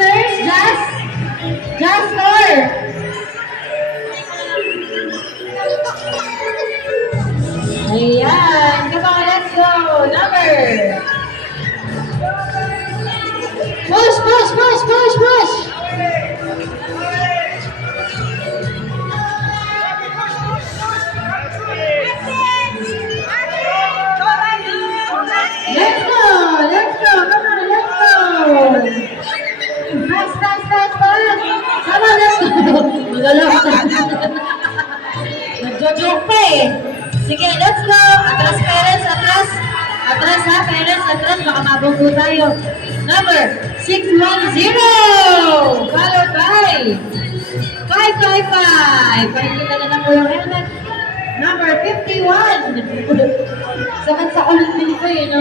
nurse? Just? Just score. Ayan. Come on, let's go. Number. Push, push, push, push, push. Let's go. Let's go. Come on, let's go. Fast, fast, fast, fast. Come on, let's go. Magalak. Nagjo-joke pa eh. Sige, let's go. Atras, parents, atras. Atras ha, parents, atras. Baka mabunggo tayo. Number 610. Followed by 555. Pakikita na lang po yung helmet. Number 51. Sakit sa ulit din ko eh, no?